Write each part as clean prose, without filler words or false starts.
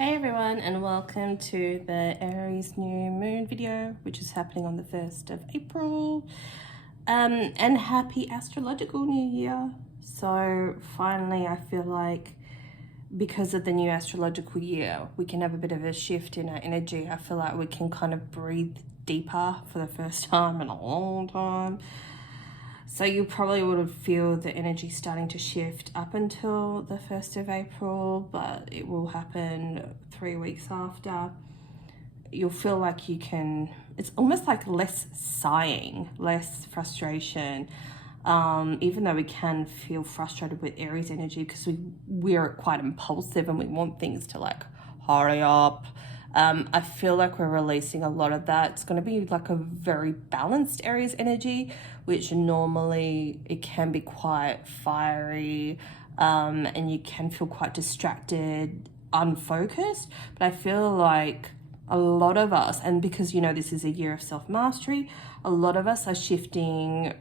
Hey everyone, and welcome to the Aries new moon video, which is happening on the 1st of April. And happy astrological new year. So finally, I feel like because of the new astrological year, we can have a bit of a shift in our energy. I feel like we can kind of breathe deeper for the first time in a long time. So you probably would feel the energy starting to shift up until the 1st of April, but it will happen 3 weeks after. You'll feel like you can, it's almost like less sighing, less frustration, even though we can feel frustrated with Aries energy because we're quite impulsive and we want things to like hurry up. I feel like we're releasing a lot of that. It's going to be like a very balanced Aries energy, which normally it can be quite fiery, and you can feel quite distracted, unfocused. But I feel like a lot of us, and because this is a year of self-mastery, a lot of us are shifting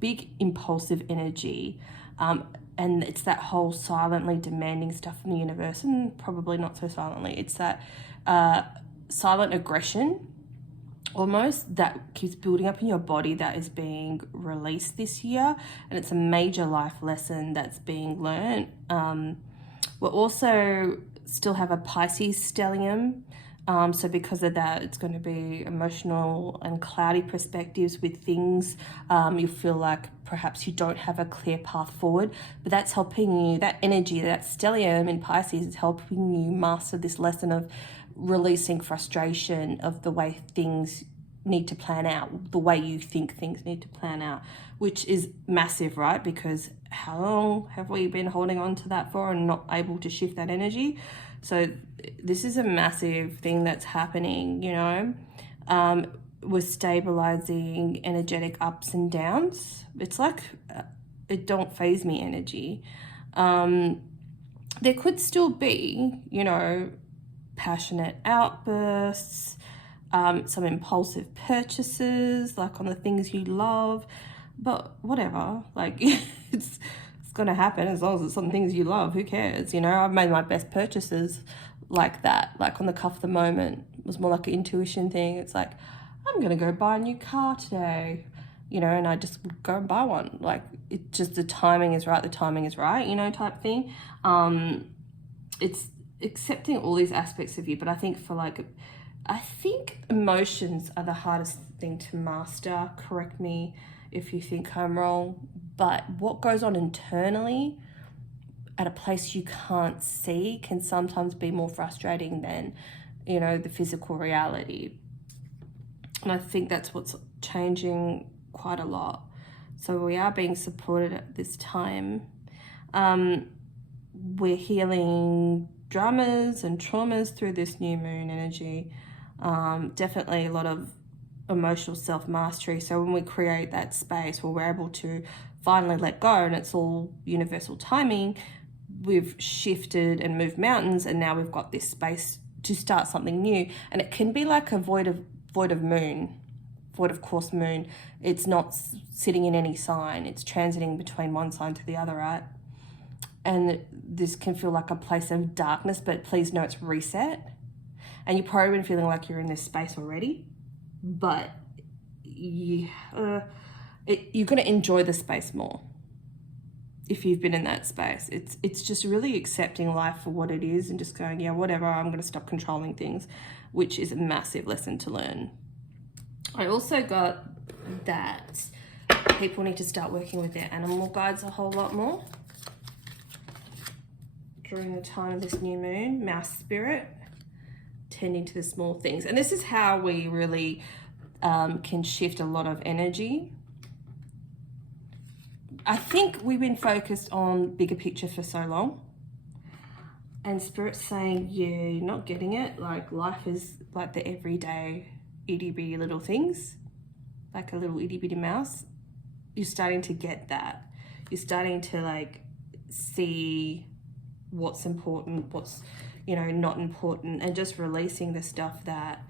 big impulsive energy, and it's that whole silently demanding stuff from the universe, and probably not so silently, it's that silent aggression almost that keeps building up in your body that is being released this year, and it's a major life lesson that's being learned. We'll also still have a Pisces stellium, so because of that, it's going to be emotional and cloudy perspectives with things. You feel like perhaps you don't have a clear path forward, but that's helping you, that energy, that stellium in Pisces is helping you master this lesson of releasing frustration of the way things need to plan out, the way you think things need to plan out, which is massive, right? Because how long have we been holding on to that for and not able to shift that energy? So this is a massive thing that's happening, we're stabilizing energetic ups and downs. It's like it don't phase me energy. There could still be, passionate outbursts, some impulsive purchases, like on the things you love, but whatever, like it's gonna happen as long as it's on things you love. Who cares? I've made my best purchases like that, like on the cuff of the moment. It was more like an intuition thing. It's like, I'm gonna go buy a new car today, and I just go and buy one. Like, it just, the timing is right, type thing. It's accepting all these aspects of you, but I think I think emotions are the hardest thing to master. Correct me if you think I'm wrong, but what goes on internally at a place you can't see can sometimes be more frustrating than, the physical reality. And I think that's what's changing quite a lot. So we are being supported at this time. We're healing dramas and traumas through this new moon energy. Definitely a lot of emotional self-mastery. So when we create that space where we're able to finally let go, and it's all universal timing, we've shifted and moved mountains, and now we've got this space to start something new. And it can be like a void of course moon. It's not sitting in any sign, it's transiting between one sign to the other, right? And this can feel like a place of darkness, but please know it's reset. And you've probably been feeling like you're in this space already, but you're going to enjoy the space more if you've been in that space. It's just really accepting life for what it is and just going, yeah, whatever, I'm going to stop controlling things, which is a massive lesson to learn. I also got that people need to start working with their animal guides a whole lot more during the time of this new moon. Mouse spirit, tending to the small things. And this is how we really can shift a lot of energy. I think we've been focused on bigger picture for so long, and Spirit's saying, yeah, you're not getting it. Like, life is like the everyday itty bitty little things, like a little itty bitty mouse. You're starting to get that. You're starting to like see what's important, what's not important, and just releasing the stuff that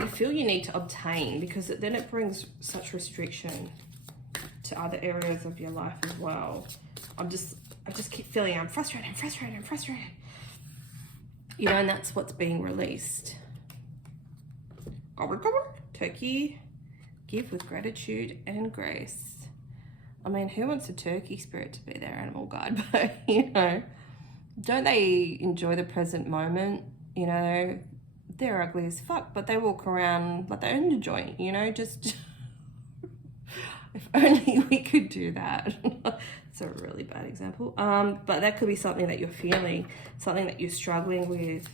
you feel you need to obtain, because then it brings such restriction to other areas of your life as well. I just keep feeling I'm frustrated. You know, and that's what's being released. Turkey, give with gratitude and grace. I mean, who wants a turkey spirit to be their animal guide? But, you know, don't they enjoy the present moment? You know, they're ugly as fuck, but they walk around like they own a joint, you know, just if only we could do that. It's a really bad example. But that could be something that you're feeling, something that you're struggling with,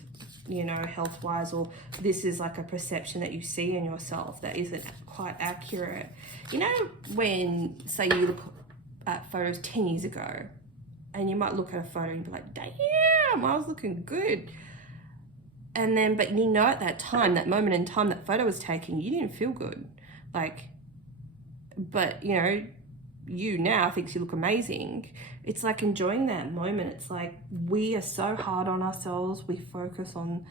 you know, health-wise, or this is like a perception that you see in yourself that isn't quite accurate. You know, when, say, you look at photos 10 years ago, and you might look at a photo and be like, damn, I was looking good. And then, but you know, at that time, that moment in time that photo was taken, you didn't feel good. Like, but, you know, you now thinks you look amazing. It's like enjoying that moment. It's like we are so hard on ourselves. We focus on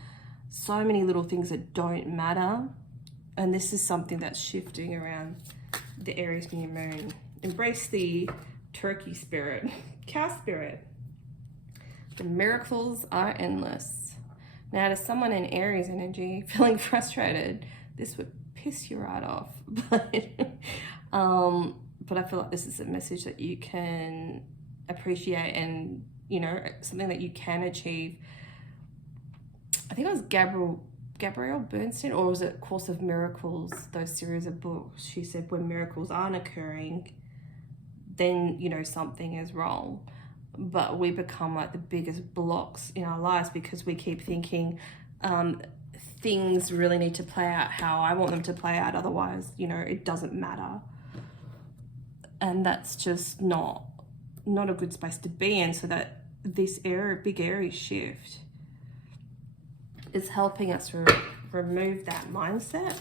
so many little things that don't matter. And this is something that's shifting around the Aries new moon. Embrace the turkey spirit, cow spirit. The miracles are endless. Now, to someone in Aries energy feeling frustrated, this would piss you right off. But I feel like this is a message that you can appreciate and, you know, something that you can achieve. I think it was Gabrielle Bernstein, or was it Course of Miracles, those series of books? She said when miracles aren't occurring, then, you know, something is wrong. But we become like the biggest blocks in our lives because we keep thinking things really need to play out how I want them to play out. Otherwise, you know, it doesn't matter. And that's just not a good space to be in. So that this big Aries shift is helping us remove that mindset.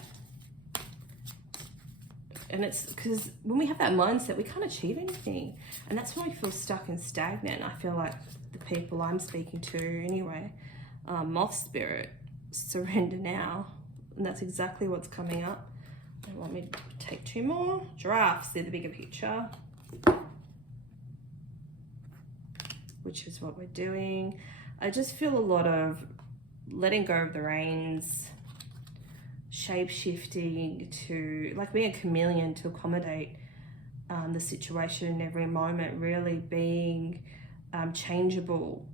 And it's because when we have that mindset, we can't achieve anything. And that's why we feel stuck and stagnant. I feel like the people I'm speaking to anyway, moth spirit, surrender now. And that's exactly what's coming up. They want me to take two more. Giraffes, they're the bigger picture. Which is what we're doing. I just feel a lot of letting go of the reins, shape-shifting to, like being a chameleon to accommodate the situation in every moment, really being changeable,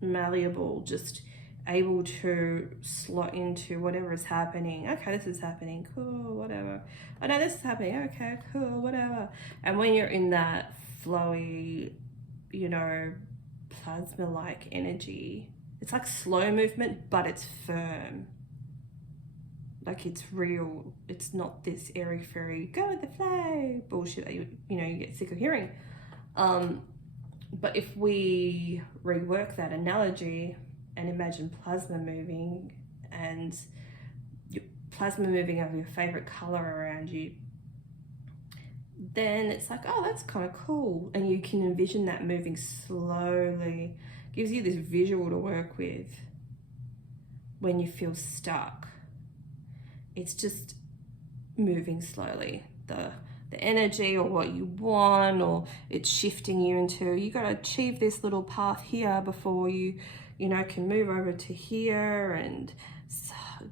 malleable, just able to slot into whatever is happening. Okay, this is happening, cool, whatever. Oh no, this is happening, okay, cool, whatever. And when you're in that flowy, you know, plasma-like energy, it's like slow movement, but it's firm. Like it's real. It's not this airy-fairy, go with the flow bullshit that you get sick of hearing. But if we rework that analogy and imagine plasma moving, and plasma moving of your favorite color around you, then it's like, oh, that's kind of cool. And you can envision that moving slowly. Gives you this visual to work with when you feel stuck. It's just moving slowly. The energy or what you want, or it's shifting you into, you got to achieve this little path here before you can move over to here and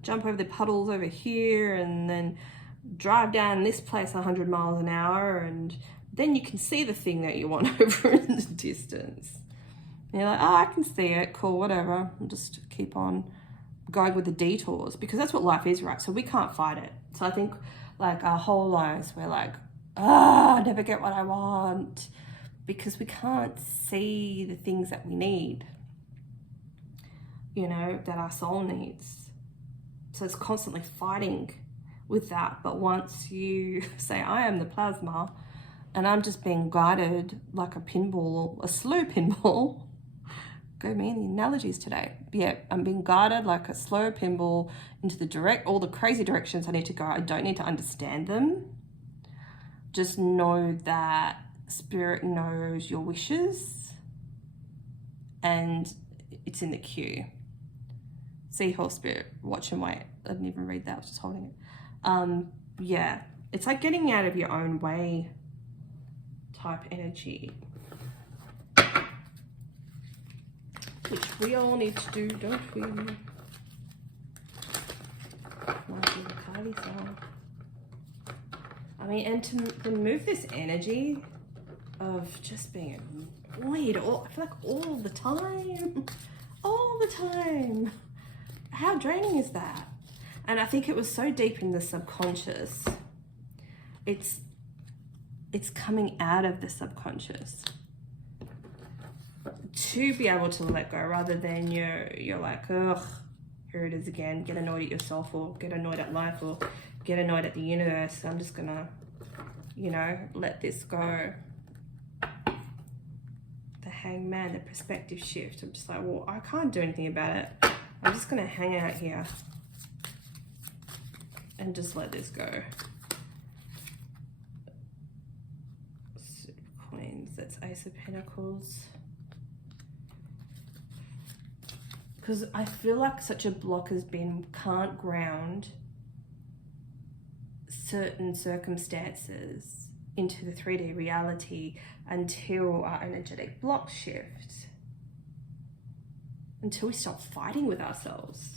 jump over the puddles over here and then drive down this place 100 miles an hour, and then you can see the thing that you want over in the distance. And you're like, oh, I can see it, cool, whatever. I'll just keep on going with the detours, because that's what life is, right? So we can't fight it. So I think like our whole lives we're like, I never get what I want, because we can't see the things that we need, that our soul needs. So it's constantly fighting with that. But once you say, I am the plasma and I'm just being guided like a pinball, a slow pinball, go me in the analogies today. Yeah, I'm being guided like a slow pinball into all the crazy directions I need to go. I don't need to understand them. Just know that spirit knows your wishes and it's in the queue. Seahorse spirit, watch and wait. I didn't even read that, I was just holding it. Yeah, it's like getting out of your own way type energy. which we all need to do, don't we? Might be the Cardi song. I mean, and to remove this energy of just being annoyed, I feel like all the time. All the time. How draining is that? And I think it was so deep in the subconscious. It's coming out of the subconscious to be able to let go, rather than you're like, ugh, here it is again. Get annoyed at yourself, or get annoyed at life, or get annoyed at the universe. I'm just gonna, you know, let this go. The Hangman, the perspective shift. I'm just like, well, I can't do anything about it. I'm just gonna hang out here and just let this go. Suit of Coins, that's Ace of Pentacles. Because I feel like such a block has been, can't ground certain circumstances into the 3D reality until our energetic block shift, until we stop fighting with ourselves.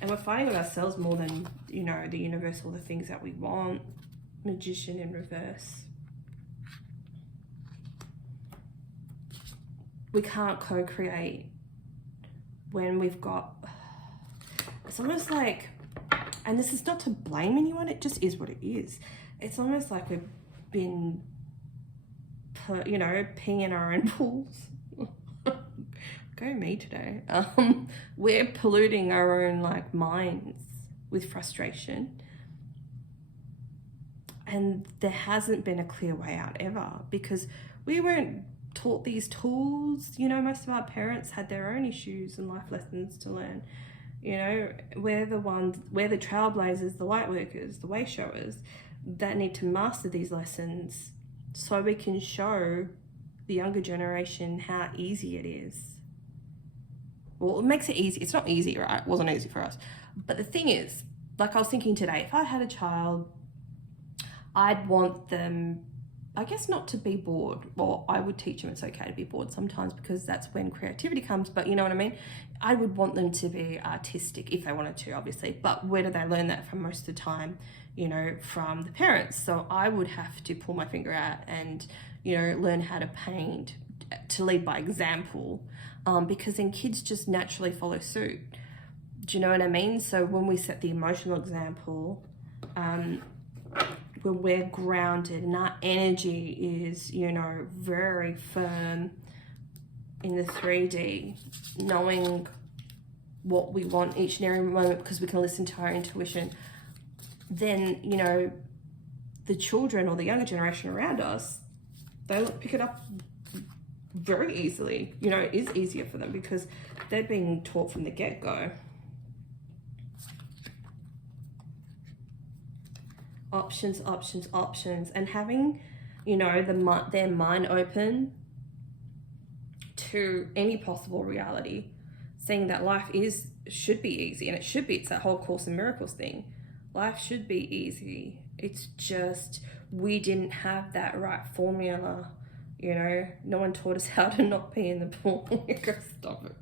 And we're fighting with ourselves more than, you know, the universe or the things that we want. Magician in reverse. We can't co-create when we've got, it's almost like, and this is not to blame anyone, it just is what it is. It's almost like we've been, you know, peeing in our own pools. Go me today. We're polluting our own like minds with frustration. And there hasn't been a clear way out ever, because we weren't taught these tools. You know, most of our parents had their own issues and life lessons to learn. You know, we're the trailblazers, the light workers, the way showers that need to master these lessons so we can show the younger generation how easy it is. Well, it makes it easy. It's not easy, right? It wasn't easy for us. But the thing is, like I was thinking today, if I had a child, I'd want them, I guess, not to be bored. Well, I would teach them it's okay to be bored sometimes, because that's when creativity comes, but you know what I mean? I would want them to be artistic if they wanted to, obviously, but where do they learn that from most of the time? You know, from the parents. So I would have to pull my finger out and, you know, learn how to paint, to lead by example, because then kids just naturally follow suit. Do you know what I mean? So when we set the emotional example, when we're grounded and our energy is, you know, very firm in the 3D, knowing what we want each and every moment because we can listen to our intuition, then, you know, the children or the younger generation around us, they'll pick it up very easily. You know, it is easier for them because they're being taught from the get-go. Options, options, options, and having, you know, their mind open to any possible reality, seeing that life should be easy, and it should be. It's that whole Course in Miracles thing. Life should be easy. It's just we didn't have that right formula. You know, no one taught us how to not pee in the pool. Go stop it.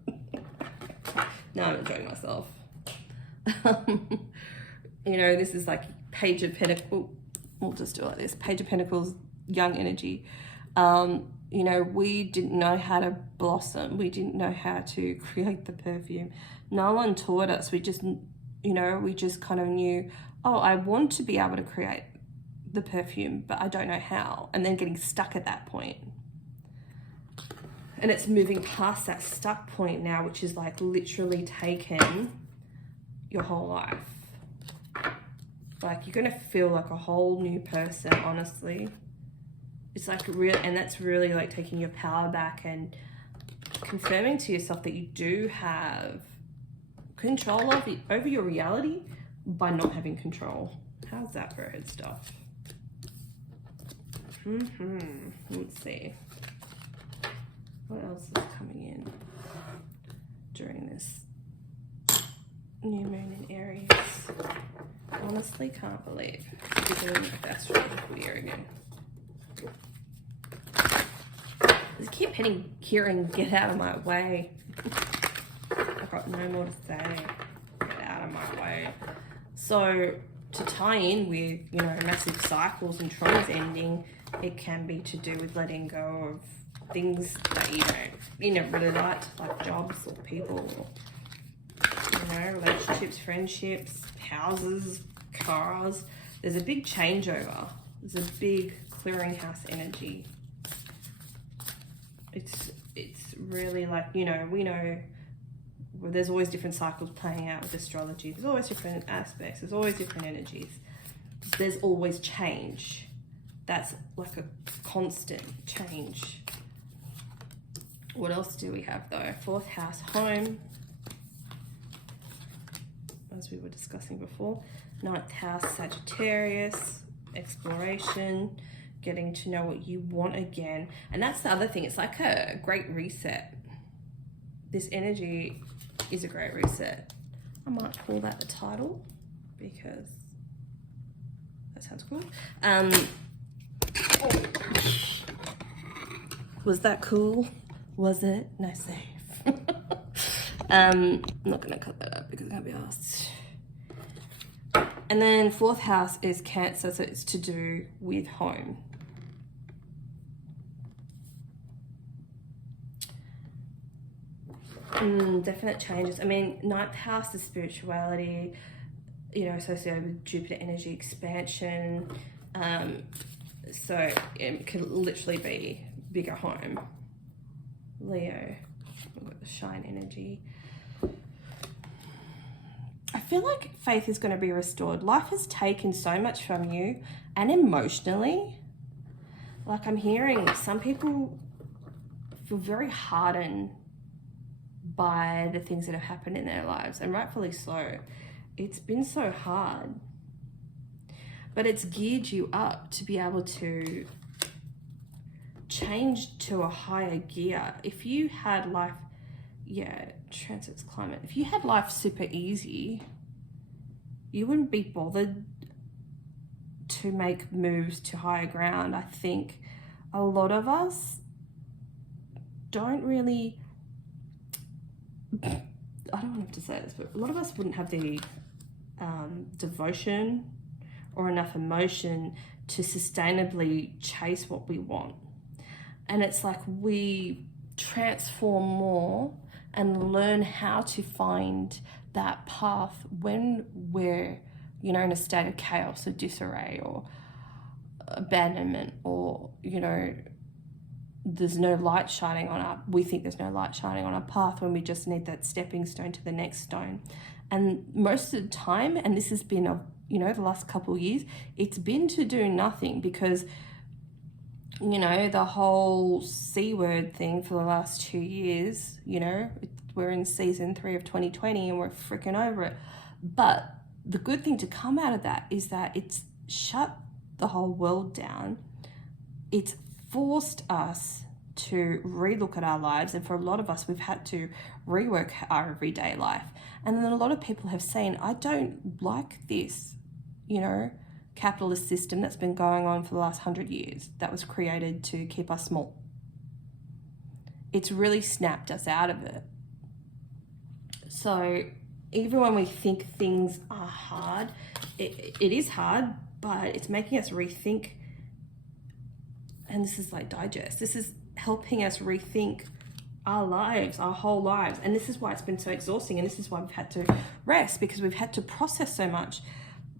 No, I'm enjoying myself. You know, this is like Page of Pentacles. We'll just do it like this. Page of Pentacles, young energy. You know, we didn't know how to blossom. We didn't know how to create the perfume. No one taught us. We just, you know, we just kind of knew, oh, I want to be able to create the perfume, but I don't know how. And then getting stuck at that point. And it's moving past that stuck point now, which is like literally taken your whole life. Like, you're going to feel like a whole new person, honestly. It's like real, and that's really like taking your power back and confirming to yourself that you do have control over your reality by not having control. How's that for head stuff? Let's see. What else is coming in during this new moon in Aries? Honestly, can't believe it's beginning of the astrological year again. I keep hearing, get out of my way. I've got no more to say. Get out of my way. So to tie in with, you know, massive cycles and traumas ending, it can be to do with letting go of things that you don't really like jobs or people, or, you know, relationships, friendships, houses, cars. There's a big changeover. There's a big clearinghouse energy. It's really like, you know, we know there's always different cycles playing out with astrology. There's always different aspects. There's always different energies. There's always change. That's like a constant change. What else do we have though? Fourth house, home, as we were discussing before. Ninth house, Sagittarius, exploration, getting to know what you want again. And that's the other thing. It's like a great reset. This energy is a great reset. I might call that the title because that sounds cool. Was that cool? Was it? No, safe. I'm not gonna cut that up because I'm gonna be asked. And then fourth house is Cancer, so it's to do with home. Definite changes. I mean, ninth house is spirituality, you know, associated with Jupiter energy expansion. So it could literally be bigger home. Leo, we've got the shine energy. I feel like faith is going to be restored. Life has taken so much from you, and emotionally. Like I'm hearing some people feel very hardened by the things that have happened in their lives, and rightfully so. It's been so hard, but it's geared you up to be able to change to a higher gear. If you had life, transits, climate, if you had life super easy, you wouldn't be bothered to make moves to higher ground. I think a lot of us don't really, I don't want to say this, but a lot of us wouldn't have the devotion or enough emotion to sustainably chase what we want. And it's like we transform more and learn how to find that path when we're, you know, in a state of chaos or disarray or abandonment, or, you know, there's no light shining on our, we think there's no light shining on our path, when we just need that stepping stone to the next stone. And most of the time, and this has been, you know, the last couple of years, it's been to do nothing, because, you know, the whole C word thing for the last 2 years, you know, we're in season 3 of 2020 and we're freaking over it. But the good thing to come out of that is that it's shut the whole world down. It's forced us to relook at our lives, and for a lot of us, we've had to rework our everyday life. And then a lot of people have seen, I don't like this, you know, capitalist system that's been going on for the last 100 years that was created to keep us small. It's really snapped us out of it. So even when we think things are hard, it is hard, but it's making us rethink. And this is like digest. This is helping us rethink our lives, our whole lives. And this is why it's been so exhausting. And this is why we've had to rest, because we've had to process so much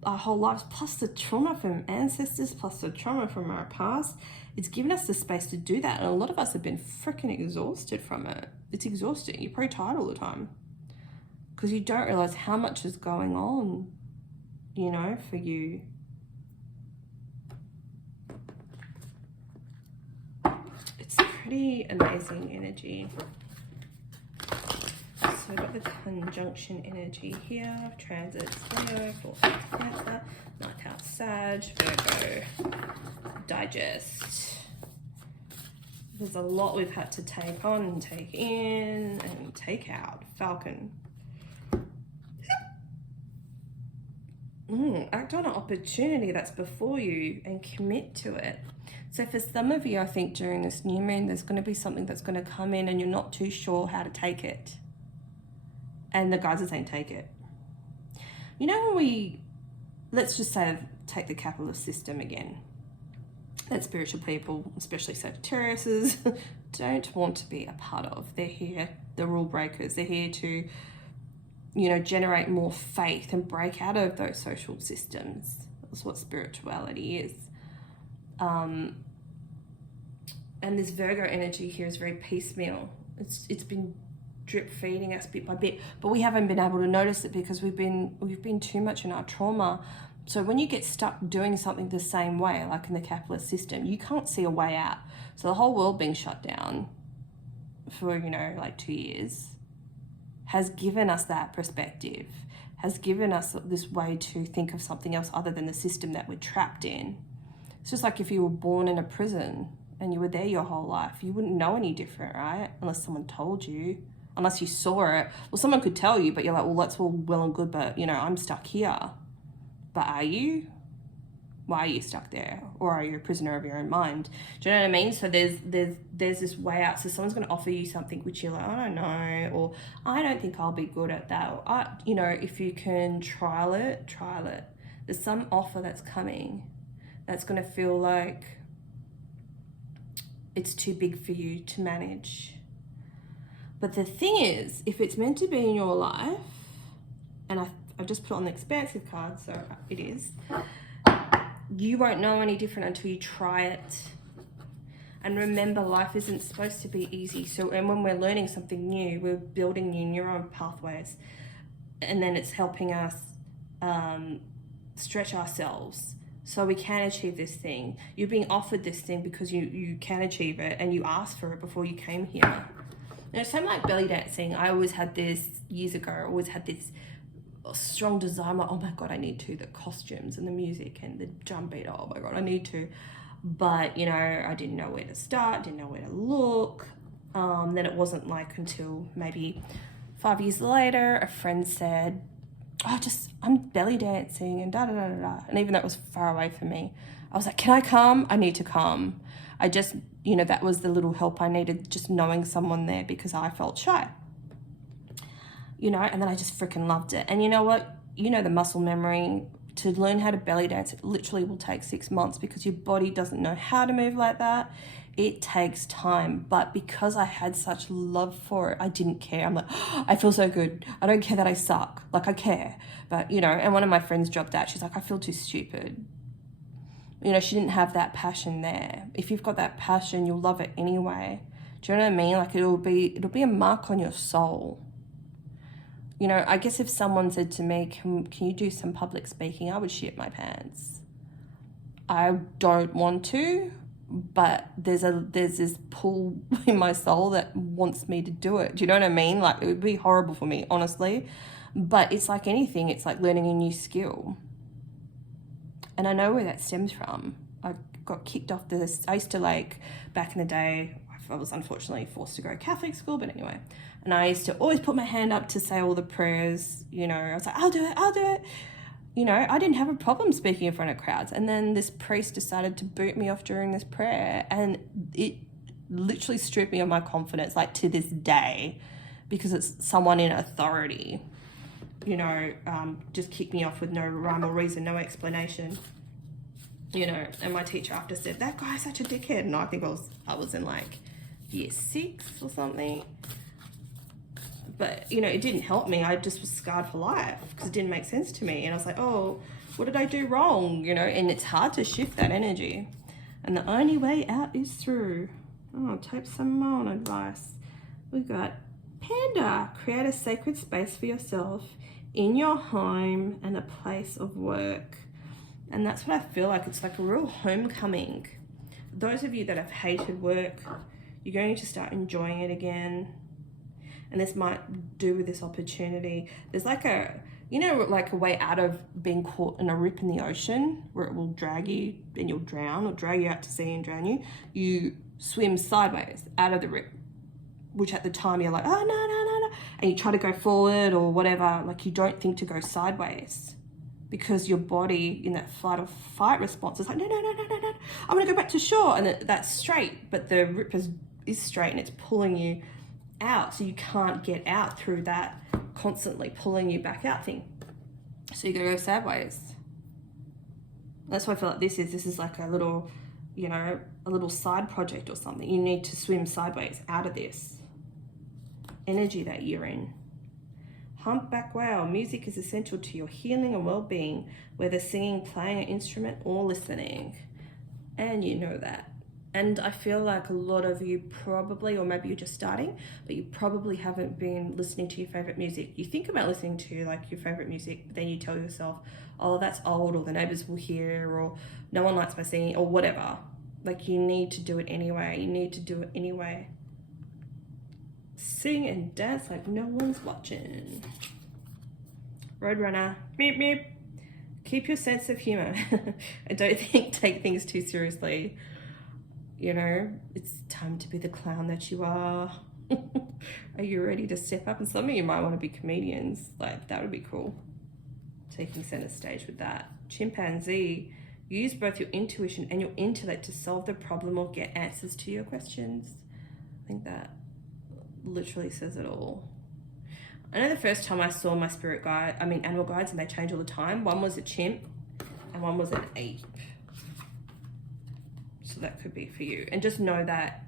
our whole lives, plus the trauma from ancestors, plus the trauma from our past. It's given us the space to do that. And a lot of us have been freaking exhausted from it. It's exhausting. You're pretty tired all the time because you don't realize how much is going on, you know, for you. It's pretty amazing energy. So we've got the conjunction energy here, transits, Leo, 4th house Cancer, 9th house Sag, Virgo, digest. There's a lot we've had to take on and take in and take out. Falcon. Act on an opportunity that's before you and commit to it. So for some of you, I think during this new moon, there's going to be something that's going to come in and you're not too sure how to take it. And the guides are saying, take it. You know, when let's just say, take the capitalist system again. That spiritual people, especially Sagittariuses, don't want to be a part of. They're here, the rule breakers. They're here to, you know, generate more faith and break out of those social systems. That's what spirituality is. And this Virgo energy here is very piecemeal. It's been drip feeding us bit by bit, but we haven't been able to notice it because we've been too much in our trauma. So when you get stuck doing something the same way, like in the capitalist system, you can't see a way out. So the whole world being shut down for, you know, like 2 years has given us that perspective, has given us this way to think of something else other than the system that we're trapped in. It's just like if you were born in a prison and you were there your whole life, you wouldn't know any different, right? Unless someone told you, unless you saw it. Well, someone could tell you, but you're like, well, that's all well and good, but, you know, I'm stuck here. But are you? Why are you stuck there? Or are you a prisoner of your own mind? Do you know what I mean? So there's this way out. So someone's going to offer you something which you're like, I don't know, or I don't think I'll be good at that. Or, you know, if you can trial it, trial it. There's some offer that's coming that's going to feel like it's too big for you to manage. But the thing is, if it's meant to be in your life, and I've just put on the expansive card, so it is, you won't know any different until you try it. And remember, life isn't supposed to be easy. So, and when we're learning something new, we're building new neuron pathways, and then it's helping us stretch ourselves so we can achieve this thing. You're being offered this thing because you can achieve it, and you asked for it before you came here. You know, something like belly dancing, I always had this, years ago, I always had this strong desire, like, oh my God, I need to, the costumes and the music and the drum beat, oh my God, I need to. But, you know, I didn't know where to start, didn't know where to look. Then it wasn't like until maybe 5 years later, a friend said, oh, I'm belly dancing and da da da da da. And even though it was far away from me, I was like, can I come? I need to come. I just, you know, that was the little help I needed, just knowing someone there, because I felt shy. You know, and then I just freaking loved it. And you know what? You know, the muscle memory to learn how to belly dance, it literally will take 6 months because your body doesn't know how to move like that. It takes time. But because I had such love for it, I didn't care. I'm like, oh, I feel so good. I don't care that I suck. Like, I care. But, you know, and one of my friends dropped out. She's like, I feel too stupid. You know, she didn't have that passion there. If you've got that passion, you'll love it anyway. Do you know what I mean? Like, it'll be a mark on your soul. You know, I guess if someone said to me, can you do some public speaking? I would shit my pants. I don't want to, but there's this pull in my soul that wants me to do it. Do you know what I mean? Like, it would be horrible for me, honestly. But it's like anything. It's like learning a new skill. And I know where that stems from. I got kicked off this. I used to, like, back in the day, I was unfortunately forced to go to Catholic school, but anyway. And I used to always put my hand up to say all the prayers, you know. I was like, I'll do it. You know, I didn't have a problem speaking in front of crowds. And then this priest decided to boot me off during this prayer. And it literally stripped me of my confidence, like, to this day, because it's someone in authority. You know, just kicked me off with no rhyme or reason, no explanation. You know, and my teacher after said, that guy's such a dickhead. And I think I was in like year 6 or something. But, you know, it didn't help me. I just was scarred for life because it didn't make sense to me. And I was like, oh, what did I do wrong? You know, and it's hard to shift that energy. And the only way out is through. Oh, type some more advice. We got Panda. Create a sacred space for yourself in your home and a place of work. And that's what I feel like. It's like a real homecoming. Those of you that have hated work, you're going to start enjoying it again. And this might do with this opportunity. There's like a, you know, like a way out of being caught in a rip in the ocean where it will drag you and you'll drown, or drag you out to sea and drown you. You swim sideways out of the rip, which at the time you're like, oh, no. And you try to go forward or whatever. Like, you don't think to go sideways. because your body in that flight or fight response is like, no, I want to go back to shore. And that's straight, but the rip is straight and it's pulling you out. So you can't get out through that constantly pulling you back out thing. So you gotta go sideways. That's why I feel like this is like a little, you know, a little side project or something. You need to swim sideways out of this energy that you're in. Humpback whale. Music is essential to your healing and well-being, whether singing, playing an instrument, or listening. And you know that. And I feel like a lot of you probably, or maybe you're just starting, but you probably haven't been listening to your favorite music. You think about listening to like your favorite music, but then you tell yourself, oh, that's old, or the neighbors will hear, or no one likes my singing, or whatever. Like, you need to do it anyway. You need to do it anyway. Sing and dance like no one's watching. Roadrunner. Beep, beep. Keep your sense of humor. I don't take things too seriously. You know, it's time to be the clown that you are. Are you ready to step up? And some of you might want to be comedians. Like, that would be cool. Taking center stage with that. Chimpanzee. Use both your intuition and your intellect to solve the problem or get answers to your questions. I think that literally says it all. I know the first time I saw my animal guides, and they change all the time. One was a chimp and one was an ape. So that could be for you. And just know that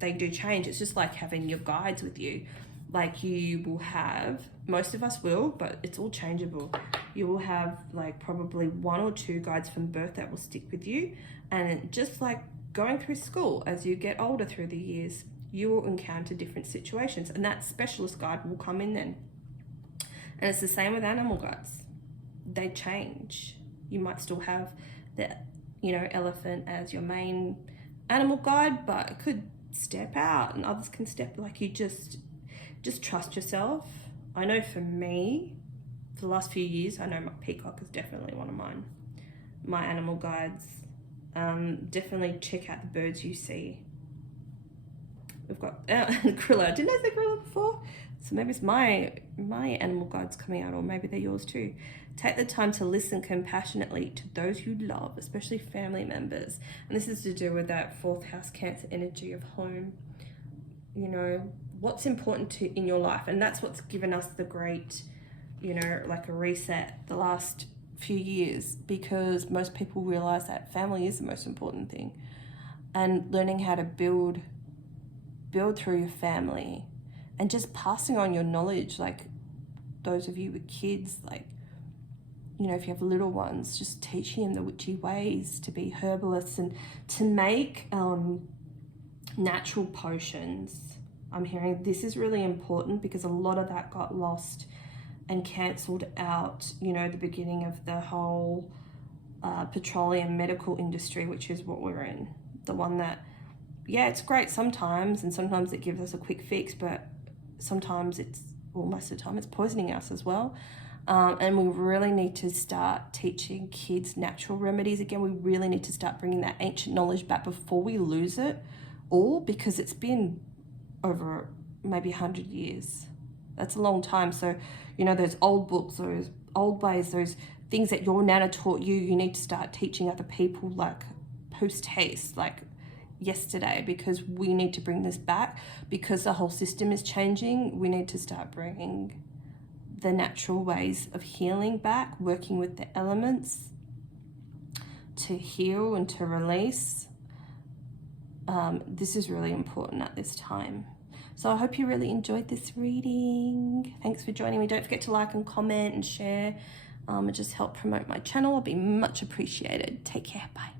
they do change. It's just like having your guides with you. Like, you will have, most of us will, but it's all changeable. You will have like probably 1 or 2 guides from birth that will stick with you. And just like going through school, as you get older through the years, you will encounter different situations, and that specialist guide will come in then. And it's the same with animal guides. They change. You might still have the, you know, elephant as your main animal guide, but it could step out, and others can step, like, you just trust yourself. I know for me, for the last few years, I know my peacock is definitely one of my animal guides. Definitely check out the birds you see. We've got gorilla. Didn't I say gorilla before? So maybe it's my animal guides coming out, or maybe they're yours too. Take the time to listen compassionately to those you love, especially family members. And this is to do with that 4th house Cancer energy of home. You know, what's important in your life. And that's what's given us the great, you know, like a reset the last few years, because most people realize that family is the most important thing. And learning how to build through your family, and just passing on your knowledge, like those of you with kids, like, you know, if you have little ones, just teaching them the witchy ways to be herbalists and to make natural potions. I'm hearing this is really important, because a lot of that got lost and cancelled out, you know, the beginning of the whole petroleum medical industry, which is what we're in. The one that, yeah, it's great sometimes, and sometimes it gives us a quick fix, but sometimes most of the time it's poisoning us as well. And we really need to start teaching kids natural remedies again. We really need to start bringing that ancient knowledge back before we lose it all, because it's been over maybe 100 years. That's a long time. So, you know, those old books, those old ways, those things that your nana taught you, you need to start teaching other people, like post haste, like yesterday, because we need to bring this back, because the whole system is changing. We need to start bringing the natural ways of healing back, working with the elements to heal and to release. This is really important at this time. So I hope you really enjoyed this reading. Thanks for joining me. Don't forget to like and comment and share. It just help promote my channel. It'll be much appreciated. Take care. Bye.